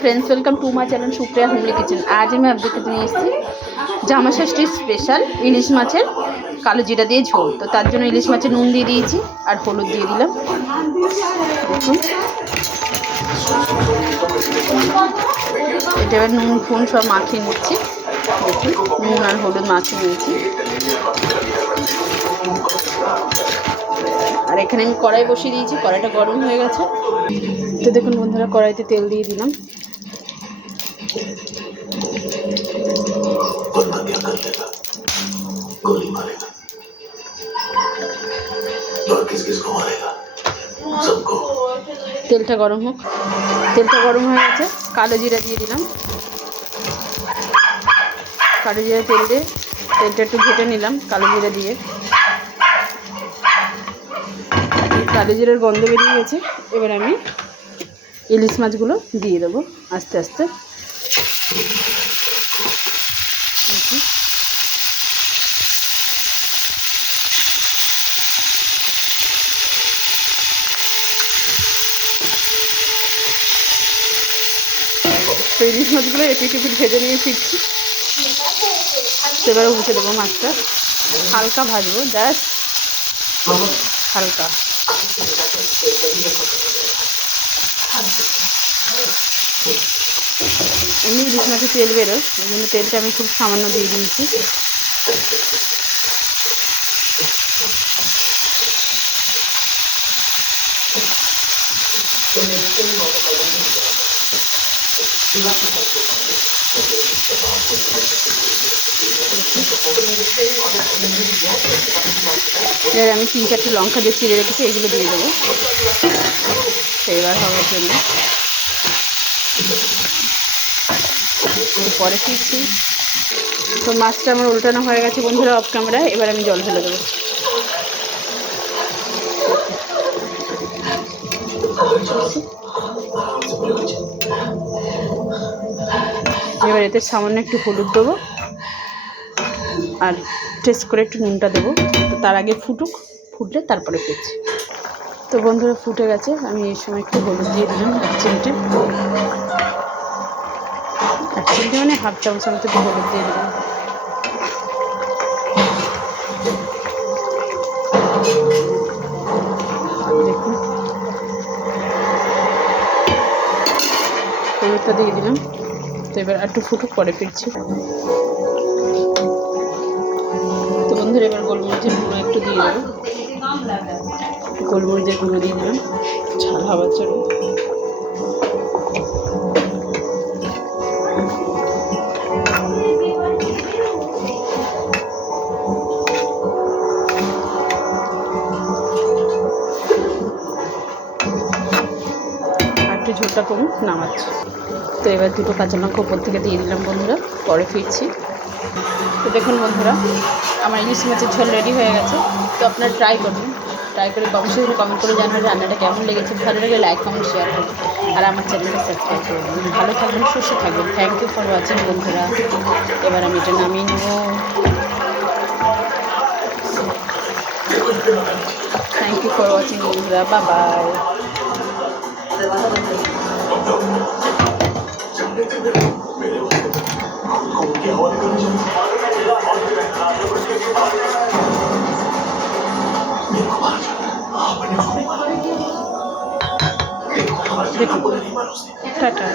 Friends welcome to my channel Supriya homely kitchen. आज मैं आपके लिए एसेছি জামা ষষ্ঠীর স্পেশাল ইলিশ মাছের কালো জিরা দিয়ে ঝোল। তো তার জন্য ইলিশ মাছে নুন দিয়ে দিয়েছি আর হলুদ দিয়ে দিলাম। দেখুন এটা এবার নুন ফুন সব মাখিয়ে নিচ্ছি। দেখুন নুন আর হলুদ মাখিয়ে নিয়েছি। আর এখানে আমি কড়াই বসিয়ে দিয়েছি, কড়াইটা গরম হয়ে গেছে। তো দেখুন বন্ধুরা কড়াইতে তেল দিয়ে দিলাম। তেলটা গরম হোক। তেলটা গরম হয়ে গেছে, কালো জিরা দিয়ে দিলাম। কালো জিরা তেলটা একটু ভেটে নিলাম কালো জিরা দিয়ে। কালো জিরার গন্ধ বেরিয়ে গেছে। এবার আমি ইলিশ মাছগুলো দিয়ে দেবো আস্তে আস্তে। তো ইলিশ মাছগুলো এপিট এপিট ভেজে নিয়ে ফিরছি। এবারে উঠে দেবো মাছটা, হালকা ভাজবো, জাস্ট হালকা। এমনি ইলিশ মাছে তেল বেরোয়, ওই জন্য তেলটা আমি খুব সামান্য দিয়ে দিয়েছি। এবার আমি 3-4টে লঙ্কা দিয়ে চিড়ে রেখেছি, এগুলো দিয়ে দেবো ফ্লেভার হওয়ার জন্য। পরে ফিরছি। তো মাছটা আমার উল্টানো হয়ে গেছে বন্ধুরা অফ ক্যামেরায়। এবার আমি জল ফেলে দেবো। এবার এতে সামান্য একটু হলুদ দেবো আর টেস্ট করে একটু নুনটা দেবো। তো তার আগে ফুটুক, ফুটলে তারপরে ফিরছি। তো বন্ধুরা ফুটে গেছে, আমি এই সময় একটু হলুদ দিয়ে দিলাম 1 চিমটে। 1 চিমটে মানে হাফ চামচ মতো হলুদ দিয়ে দিলাম। দেখুন হলুদটা দিয়ে দিলাম। তো এবার একটু ফুটুক, পরে ফিরছি। তো বন্ধুরা এবার গোলমরিচের গুঁড়ো একটু দিয়ে দেবো। গোলমরিচের গুঁড়ো দিয়ে দিলাম ঝাল হওয়ার জন্য। একটু ঝোলটা কমুক, নামাচ্ছি। তো এবার 2টো কাঁচা লঙ্কা উপর থেকে দিয়ে দিলাম বন্ধুরা, পরে ফিরছি। তো দেখুন বন্ধুরা আমার ইলিশ মাছের ঝোল রেডি হয়ে গেছে। তো আপনারা ট্রাই করুন, ট্রাই করে অবশ্যই কমেন্ট করে জানাবেন রান্নাটা কেমন লেগেছে। ভালো লাগলে লাইক কমেন্ট শেয়ার করুন আর আমার চ্যানেলটা সাবস্ক্রাইব করুন। ভালো থাকবেন, সুস্থ থাকবেন। থ্যাংক ইউ ফর ওয়াচিং বন্ধুরা। এবার আমি এটা নামিয়ে নেব। থ্যাংক ইউ ফর ওয়াচিং বন্ধুরা, বাই বাই। টাটা।